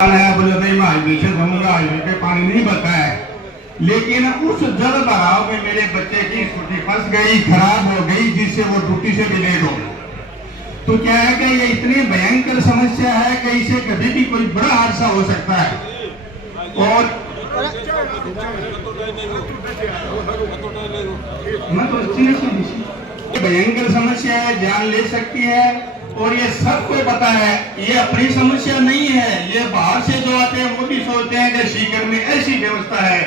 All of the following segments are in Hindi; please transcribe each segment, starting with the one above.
है बोले भाई मैं हाईवे से जाऊंगा, हाईवे पे पानी नहीं बरता है। लेकिन उस जल भराव में मेरे बच्चे की स्कूटी फंस गई, खराब हो गई, जिससे वो ड्यूटी से भी लेट हो गई। तो क्या है कि ये इतनी भयंकर समस्या है कि इसे कभी भी कोई बड़ा हादसा हो सकता है। और भयंकर समस्या है, जान ले सकती है। और ये सबको पता है, ये अपनी समस्या नहीं है। ये बाहर से जो आते हैं वो भी सोचते हैं कि सीकर में ऐसी व्यवस्था है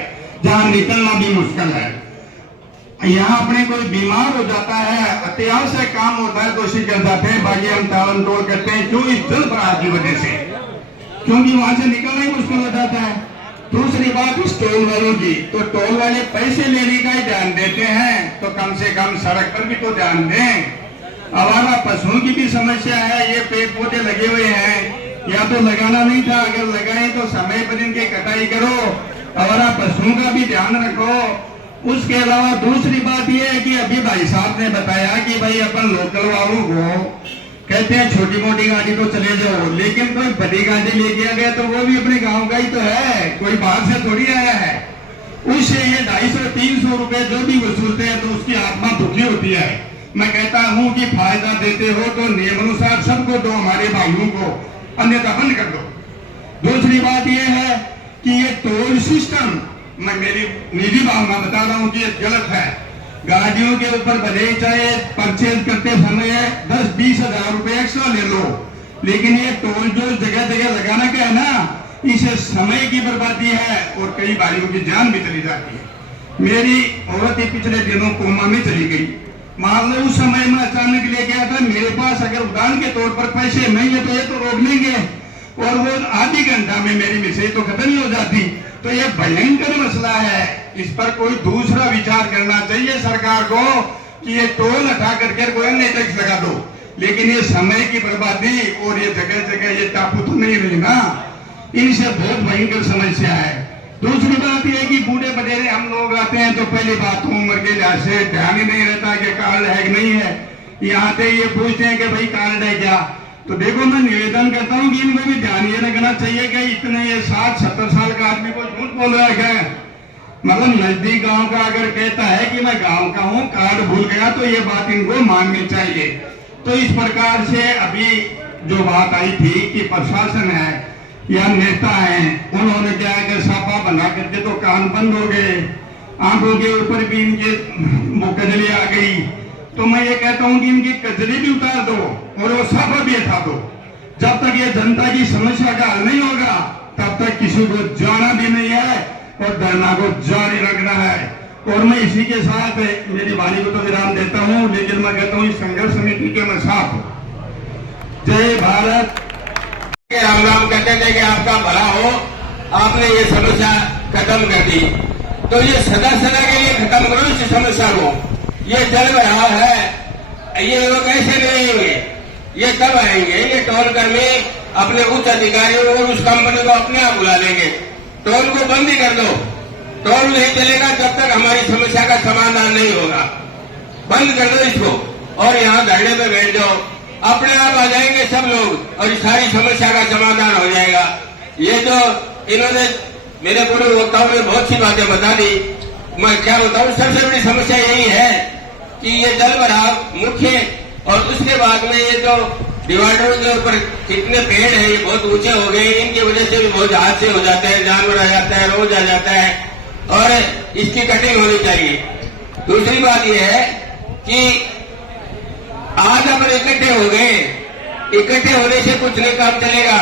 जहां निकलना भी मुश्किल है। यहाँ अपने कोई बीमार हो जाता है, अत्यावश्यक काम होता है तो सीकर जाते हैं, बाकी हम टालन टोल करते हैं। क्यों? इस जल भराव की वजह से, क्योंकि वहां से निकलना ही मुश्किल हो जाता है। दूसरी बात इस टोल वालों की, तो टोल वाले पैसे लेने का ही ध्यान देते हैं, तो कम से कम सड़क पर भी तो ध्यान दें। आवारा पशुओं की भी समस्या है, ये पेड़ पौधे लगे हुए हैं, या तो लगाना नहीं था, अगर लगाए तो समय पर इनकी कटाई करो, आवारा पशुओं का भी ध्यान रखो। उसके अलावा दूसरी बात यह है कि अभी भाई साहब ने बताया कि भाई अपन लोकल वालों को कहते हैं छोटी मोटी गाड़ी तो चले जाओ, लेकिन कोई बड़ी गाड़ी लेके आ गया तो वो भी अपने गांव का ही तो है, कोई बाहर से थोड़ी आया है। उससे ये 250-300 रुपए जो भी वसूलते हैं तो उसकी आत्मा दुखी होती है। मैं कहता हूं कि फायदा देते हो तो नियम अनुसार सबको दो, हमारे भाइयों को, अन्यथा बंद कर दो। दूसरी बात यह है कि ये टोल सिस्टम, मैं मेरी निजी भावना बता रहा हूं कि ये गलत है। गाड़ियों के ऊपर भले चाहे परचेज करते समय 10-20 हजार रुपए एक्स्ट्रा ले लो, लेकिन ये टोल जो जगह जगह लगाना क्या है ना, इसे समय की बर्बादी है और कई भाइयों की जान भी चली जाती है। मेरी औरत ही पिछले दिनों कोमा में चली गई। मान लो उस समय में अचानक लेके आया था, मेरे पास अगर उदाहरण के तौर पर पैसे नहीं है तो ये तो रोक लेंगे, और वो आधी घंटा में मेरी मिसेज तो खत्म ही हो जाती। तो ये भयंकर मसला है, इस पर कोई दूसरा विचार करना चाहिए सरकार को कि ये टोल हटा करके कोई अन्य टैक्स लगा दो। लेकिन ये समय की बर्बादी और ये जगह जगह ये टापू तो नहीं रही ना, इनसे बहुत भयंकर समस्या है। दूसरी बात यह कि बूढ़े बडेरे हम लोग आते हैं तो पहली बात उम्र के लिहाज से ध्यान ही नहीं रहता कि कार्ड है कि नहीं है। यहाँ पे ये पूछते हैं कि भाई कार्ड है क्या, तो देखो मैं निवेदन करता हूँ कि इनको भी ध्यान ये रखना चाहिए कि इतने ये 60-70 साल का आदमी को झूठ बोल रहा है। मतलब नजदीक गांव का अगर कहता है कि मैं गांव का हूँ, कार्ड भूल गया, तो ये बात इनको माननी चाहिए। तो इस प्रकार से अभी जो बात आई थी कि प्रशासन है या नेता हैं, उन्होंने क्या है कि साफा बना करके तो कान बंद हो गए, आंखों के ऊपर भी इनके कजली आ गई। तो मैं ये कहता हूं कि इनकी कजली भी उतार दो और वो साफा भी हटा दो। जब तक ये जनता की समस्या का हल नहीं होगा तब तक किसी को जाना भी नहीं है और धरना को जारी रखना है। और मैं इसी के साथ मेरी वाणी को तो विराम देता हूं, लेकिन मैं कहता हूं इस संघर्ष समिति के मैं साथ हूं। जय भारत। राम राम कहते थे कि आपका भला हो, आपने ये समस्या खत्म कर दी, तो ये सदा सदा के लिए खत्म करो इस समस्या को। ये जल भराव है, ये लोग ऐसे नहीं आएंगे, ये कब आएंगे? ये टोल कर्मी अपने उच्च अधिकारियों और उस कंपनी को अपने आप बुला लेंगे। टोल को बंद ही कर दो, टोल नहीं चलेगा जब तक हमारी समस्या का समाधान नहीं होगा। बंद कर दो इसको और यहाँ धरने पे बैठ जाओ, अपने आप आ जाएंगे सब लोग और इस सारी समस्या का समाधान हो जाएगा। ये जो इन्होंने मेरे पूर्व वक्ताओं ने बहुत सी बातें बता दी, मैं क्या बताऊं, सबसे बड़ी समस्या यही है कि ये जल भराव मुख्य, और उसके बाद में ये जो डिवाइडरों के ऊपर कितने पेड़ हैं ये बहुत ऊंचे हो गए, इनकी वजह से भी बहुत हादसे हो जाते हैं, जानवर आ जाता है, रोज आ जाता है, और इसकी कटिंग होनी चाहिए। दूसरी बात यह है कि आज अपन इकट्ठे हो गए, इकट्ठे होने से कुछ नहीं काम चलेगा,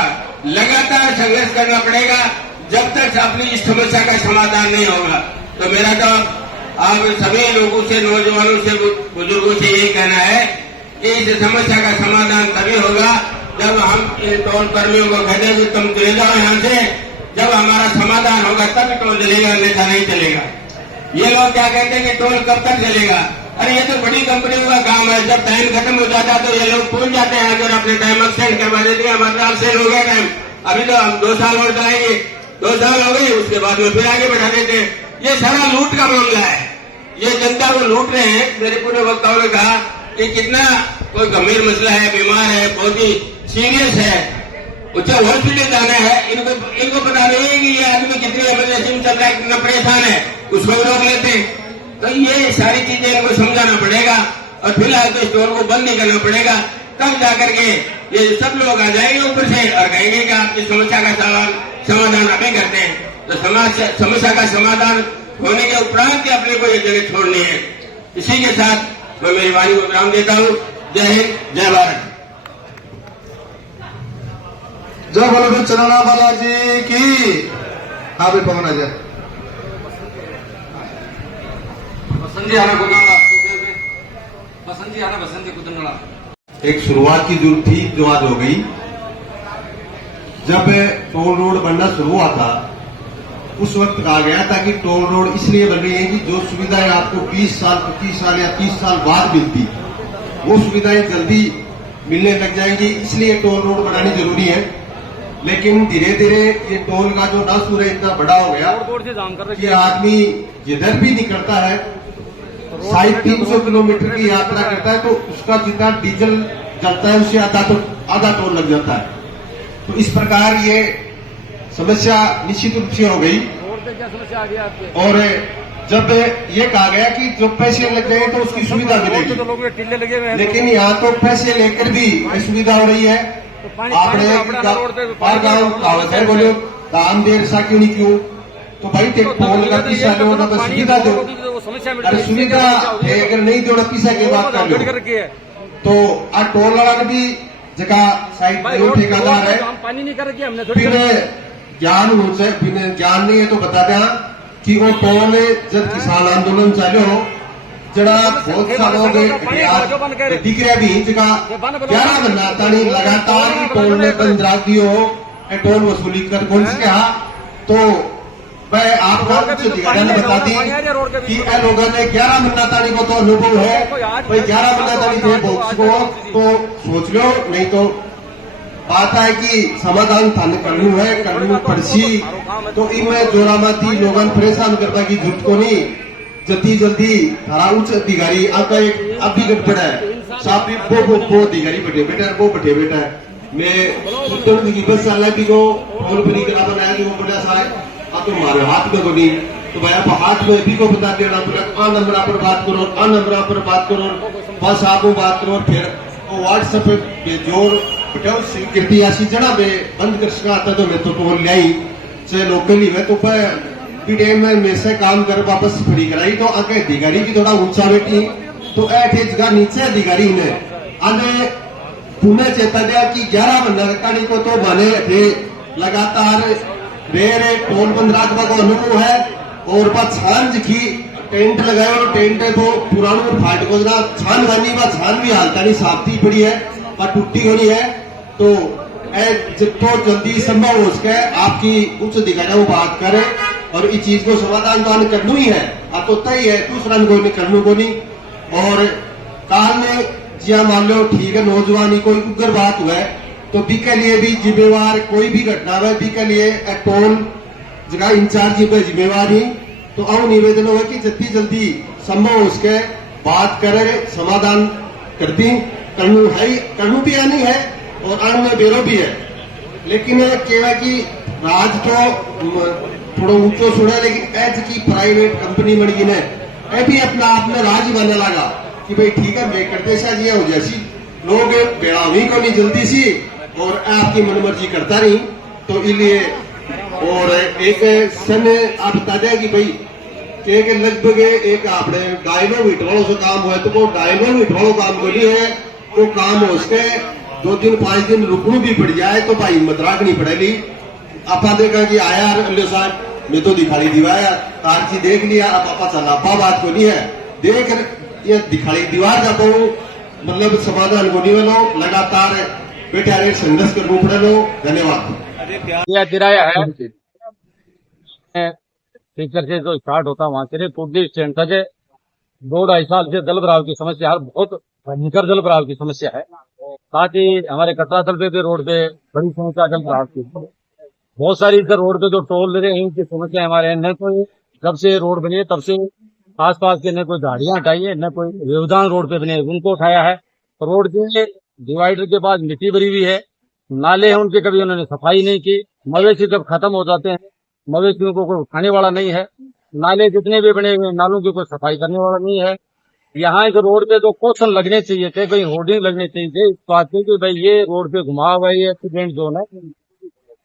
लगातार संघर्ष करना पड़ेगा जब तक अपनी इस समस्या का समाधान नहीं होगा। तो मेरा तो आप सभी लोगों से, नौजवानों से, बुजुर्गों से यही कहना है कि इस समस्या का समाधान तभी होगा जब हम इन टोल कर्मियों को कह देंगे तुम चले जाओ यहाँ से, जब हमारा समाधान होगा तभी टोल चलेगा, अन्यथा नहीं चलेगा। ये लोग क्या कहते हैं कि टोल कब तक चलेगा? अरे ये तो बड़ी कंपनियों का काम है, जब टाइम खत्म हो जाता है तो ये लोग पहुंच जाते हैं, अगर अपने टाइम एक्सटेंड करवा देते हैं, हमारा सेल हो गया टाइम, अभी तो हम 2 साल और चलाएंगे, 2 साल हो गई, उसके बाद में फिर आगे बढ़ा देते हैं। ये सारा लूट का मामला है, ये जनता को लूट रहे हैं। मेरे पूरे वक्ताओं ने कहा कि कितना कोई गंभीर मसला है, बीमार है, बहुत ही सीरियस है, उसे हॉस्पिटल जाना है, इनको पता नहीं है कि ये आदमी कितनी इमरजेंसी में चल रहा है, कितना परेशान है, उसको भी रोक लेते हैं। तो ये सारी चीजें इनको समझाना पड़ेगा और फिलहाल तो स्टोर को बंद ही करना पड़ेगा, तब जाकर के ये सब लोग आ जाएंगे ऊपर से और कहेंगे कि आपकी समस्या का समाधान अभी करते हैं। तो समस्या का समाधान होने के उपरांत ही अपने को ये जगह छोड़नी है। इसी के साथ मैं मेरी वाणी को विराम देता हूँ। जय हिंद, जय भारत। जय बोलो चरना बालाजी की। हाँ भाई पवन आ जाए। बसंती आना कुदंडा, बसंती आना बसंती कुदंडा। एक शुरुआत की जरूरत थी जो आज हो गई। जब टोल रोड बनना शुरू हुआ था उस वक्त कहा गया था कि टोल रोड इसलिए बन रही है कि जो सुविधाएं आपको 20 साल 25 साल या 30 साल बाद मिलती वो सुविधाएं जल्दी मिलने लग जाएंगी, इसलिए टोल रोड बनानी जरूरी है। लेकिन धीरे धीरे ये टोल का जो नासूर है इतना बड़ा हो गया कि आदमी जिधर भी निकलता है 350 किलोमीटर की यात्रा करता है तो उसका जितना डीजल जलता है उससे आधा टोल लग जाता है। तो इस प्रकार ये समस्या निश्चित रूप से हो गई। और जब ये कहा गया कि जो पैसे लग गए तो उसकी सुविधा मिलेगी, लेकिन यहाँ तो पैसे लेकर भी सुविधा हो रही है। आपने बार गाँव कहावत है, बोलो दाम देर सा क्यों नहीं क्यों, तो भाई टोल का पैसा लो ना, सुविधा दो। अरे सुविधा अगर नहीं दो पैसा की बात कर लो तो आ टोल वाला भी जगह साइड ठेकेदार है। फिर ज्ञान उनसे ज्ञान नहीं है तो बता दें कि वो टोल जब किसान आंदोलन चालो जरा बहुत सालों के दिख रहा भी जगह 11 महीना तानी लगातार टोल ने बंद रख दियो टोल वसूली कर कौन से कहा। तो मैं आपको उच्च अधिकारियों ने बता दी कि लोगों ने 11 महीना तानी को तो अनुभव है, भाई 11 महीना तानी थे बहुत को तो सोच लो, नहीं तो बात है कि समाधान थाने करनू है, करनू पड़सी। तो इनमें जोरामाती लोगों परेशान करने की जरूरत को नहीं। जल्दी जल्दी थारा उच्च अधिकारी आपका एक अब भी गड़बड़ है साहब, वो अधिकारी बैठे बेटा वो बैठे बेटा है मैं की बस साल भी को टोल बनी करा बनाया कि वो बोला साहब आप तो हमारे हाथ में को नहीं, तो भाई आप हाथ में भी को बता देना बोला आ नंबर पर बात करो, आ नंबर पर बात करो, बस आप बात करो। फिर वो व्हाट्सएप पे जोर बेटा स्वीकृति ऐसी जड़ा में बंद कर सका आता तो मैं तो टोल ले आई से लोकली में तो टाइम में मेरे से काम कर वापस फ्री कराई। तो आगे अधिकारी की थोड़ा ऊंचा बैठी तो ऐसे जगह नीचे अधिकारी ने आने पुनः चेता दिया कि 11 महीना कहानी को तो बने थे लगातार रे टोल बंद रखने का अनुभव है। और छान की टेंट लगाए और टेंट है तो पुराना फाट को छान बनी व छान भी हालता नहीं साफती पड़ी है पर टूटी होनी है। तो जितो जल्दी संभव हो सके आपकी उच्च अधिकारी बात करे और इस चीज को समाधान तो करना ही है, आप तो तय है दूसरा कोई नहीं करने को नहीं। और काल में जिया मान लो ठीक है नौजवानी कोई उग्र बात हुआ है तो बी के लिए भी जिम्मेवार कोई भी घटना है बी के लिए टोल जगह इंचार्ज पे जिम्मेवार ही। तो अब निवेदन हुआ कि जितनी जल्दी संभव हो उसके बात करे समाधान करती करनू है, करनू भी आनी है और आने में बेरो भी है। लेकिन केवल की राज तो थोड़ा ऊंचो सुना, लेकिन एज की प्राइवेट कंपनी बन गई ने भी अपना आप में राज बनने लगा कि भाई ठीक है मैं करते शायद ये हो जैसी लोग बेड़ा हुई को नहीं जल्दी सी और आपकी मनमर्जी करता नहीं। तो इसलिए और एक सन आप बता दें कि भाई एक लगभग एक आपने डायनो वीट वालों से काम हुआ तो वो डायनो वीट वालों काम को नहीं है, वो काम हो उसके 2 दिन 5 दिन रुकनू भी पड़ जाए तो भाई हिम्मत रखनी पड़ेगी। आप देखा कि आया अल्ले साहब मैं तो दिखाई दिवाया कारची देख लिया अब पापा चला अपा बात को नहीं है देख ये दिखाई दीवार जब मतलब समाधान को नहीं वालो लगातार बेटे अरे संघर्ष करना पड़े लो। धन्यवाद। यह किराया है टीचर से जो स्टार्ट होता वहां से टूटी स्टैंड तक 2-2.5 साल से जल भराव की समस्या है, बहुत भयंकर जल भराव की समस्या है। साथ ही हमारे कटरा तल पे रोड पे बड़ी समस्या जल भराव की, बहुत सारी इधर रोड पे जो टोल ले रहे हैं इनकी समस्या हमारे न कोई जब से रोड बनी है तब से आसपास के न कोई गाड़ियां हटाई है न कोई व्यवधान रोड पे बने उनको उठाया है। रोड के डिवाइडर के पास मिट्टी भरी हुई है, नाले हैं उनके कभी उन्होंने सफाई नहीं की। मवेशी जब खत्म हो जाते हैं, मवेशियों को कोई उठाने वाला नहीं है। नाले जितने भी बने हुए नालों की कोई सफाई करने वाला नहीं है। यहाँ इस रोड पे जो क्वेश्चन लगने चाहिए थे, कहीं होर्डिंग लगने चाहिए थे इस बात की कि भाई ये रोड पे घुमा हुआ है, ये एक्सीडेंट जोन है।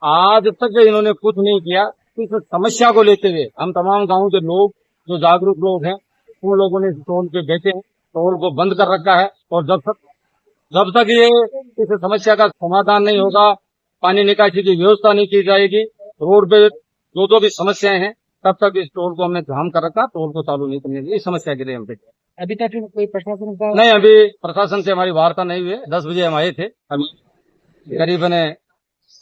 आज तक इन्होंने कुछ नहीं किया। इस समस्या को लेते हुए हम तमाम गांव के लोग जो जागरूक लोग हैं उन लोगों ने टोल पे बैठे हैं, टोल को बंद कर रखा है। और जब तक ये इस समस्या का समाधान नहीं होगा, पानी निकासी की व्यवस्था नहीं की जाएगी, रोड पे जो भी समस्याएं हैं, तब तक इस टोल को हमने जाम कर रखा, टोल को चालू नहीं करने देंगे। इस समस्या के लिए हम बैठे। अभी तक कोई प्रशासन का नहीं, अभी प्रशासन से हमारी वार्ता नहीं हुई है। 10 बजे हम आए थे, अभी करीबन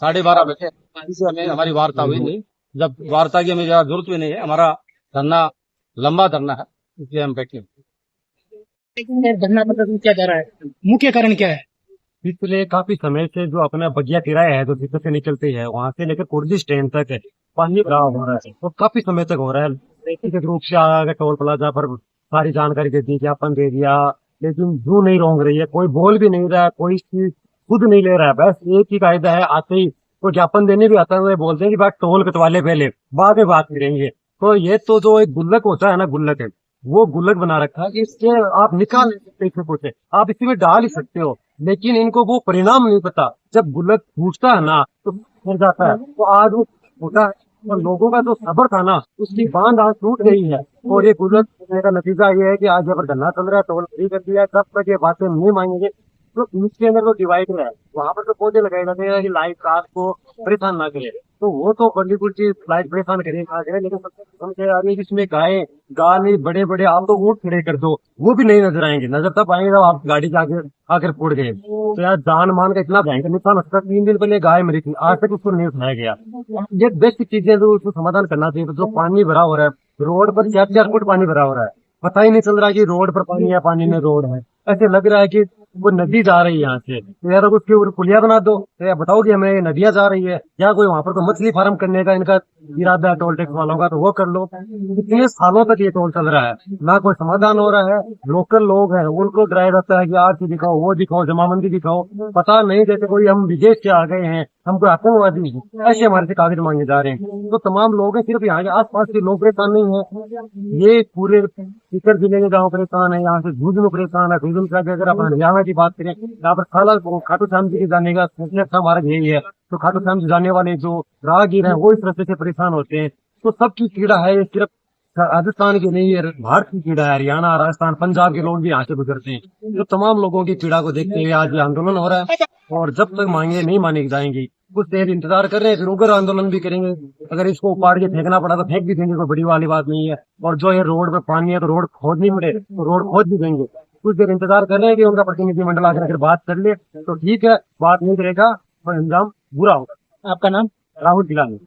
12:30 बजे से हमें हमारी वार्ता हुई नहीं। जब वार्ता की हमें ज्यादा जरूरत भी नहीं है, हमारा धरना लंबा धरना है, इसलिए हम बैठे। धरना प्रदर्शन किया जा रहा है, मुख्य कारण क्या है? पिछले काफी समय से जो अपना बगिया किराया है जो दिक्कत से निकलती है, वहाँ से लेकर कुर्दी स्टैंड तक है, पानी भरा हो रहा है और काफी समय तक हो रहा है। व्यक्तिगत रूप से आगे टोल प्लाजा पर सारी जानकारी दे दी, ज्ञापन दे दिया, लेकिन जो नहीं रोक रही है, कोई बोल भी नहीं रहा है, कोई चीज खुद नहीं ले रहा है। बस एक ही कायदा है, आते ही कोई ज्ञापन देने भी आता है, बोलते हैं कि बात टोल कटवाले पहले, बाद में बात करेंगे। तो ये तो जो एक गुल्लक होता है ना, गुल्लक है, वो गुल्लक बना रखा है कि इसके आप निकाल सकते हैं, कुछ आप इसी में डाल ही सकते हो, लेकिन इनको वो परिणाम नहीं पता। जब गुल्लक टूटता है ना तो फट जाता है। तो आज वो होता है और लोगों का जो सब्र था ना, उसकी बांध आज टूट गई है। और ये गुल्लक होने का नतीजा ये है कि आज जब धरना चल रहा है, टोल फ्री कर दिया, तब तक ये बातें नहीं मानेंगे। तो इसके अंदर जो डिवाइडर है, वहां पर तो पौधे लगाए जाते हैं कि लाइट रात को परेशान ना करे, तो वो तो बड़ी कुछ लाइट परेशान करेगा, लेकिन सबसे समझ आ रही है कि इसमें गाय बड़े बड़े आप तो ऊँट खड़े कर दो, वो भी नहीं नजर आएंगे। नजर तब आएंगे जब आप गाड़ी के आकर फूट गए। तो यार जान मान का इतना भयंकर नुकसान हो सकता है। 3 दिन पहले गाय मरी थी, आज तक उसको नहीं उठाया गया। ये बेस्ट चीजें जो उसको समाधान करना चाहिए। तो जो पानी भरा हो रहा है रोड पर, 4-4 फुट पानी भरा हो रहा है, पता ही नहीं चल रहा कि रोड पर पानी है, पानी में रोड है। ऐसे लग रहा है कि वो नदी जा रही है यहाँ से। तो यार उसके ऊपर पुलिया बना दो, तो यार बताओ कि हमें ये नदियाँ जा रही है, या कोई वहां पर तो मछली फार्म करने का इनका इरादा है टोल टैक्स वालों का, तो वो कर लो। इतने सालों तक ये टोल चल रहा है, ना कोई समाधान हो रहा है। लोकल लोग हैं उनको डराया जाता है कि आरसी दिखाओ, वो दिखाओ, जमाबंदी दिखाओ। पता नहीं, जैसे कोई हम विदेश से आ गए हैं, हम कोई आतंकवादी हैं, ऐसे हमारे से कागज मांगे जा रहे हैं। तो तमाम लोग हैं, सिर्फ यहाँ के आसपास के लोग परेशान नहीं है, ये पूरे सीकर जिले के गाँव परेशान है। यहाँ से झुंझुनू परेशान है। झुंझुनू से अगर अपन हरियाणा की बात करें, यहाँ पर खाटू श्याम जी के जाने का सबसे अच्छा मार्ग यही है। तो खाटू श्याम जी जाने वाले जो राहगीर हैं वो इस रास्ते से परेशान होते हैं। तो सबकी कीड़ा है, ये सिर्फ राजस्थान की नहीं है, भारत की कीड़ा है। हरियाणा, राजस्थान, पंजाब के लोग भी यहाँ से गुजरते हैं। तो तमाम लोगों की पीड़ा को देखते हुए आज ये आंदोलन हो रहा है, और जब तक मांगे नहीं मानी जाएंगी, कुछ देर इंतजार कर रहे हैं, फिर उग्र आंदोलन भी करेंगे। अगर इसको उपाड़ के फेंकना पड़ा तो फेंक भी देंगे, कोई बड़ी वाली बात नहीं है। और जो ये रोड पे पानी है तो रोड खोदनी पड़े तो रोड खोद भी देंगे। कुछ देर इंतजार कर रहे हैं कि उनका प्रतिनिधिमंडल आकर अगर बात कर ले तो ठीक है, बात नहीं करेगा तो अंजाम बुरा होगा। आपका नाम? राहुल गिलानी।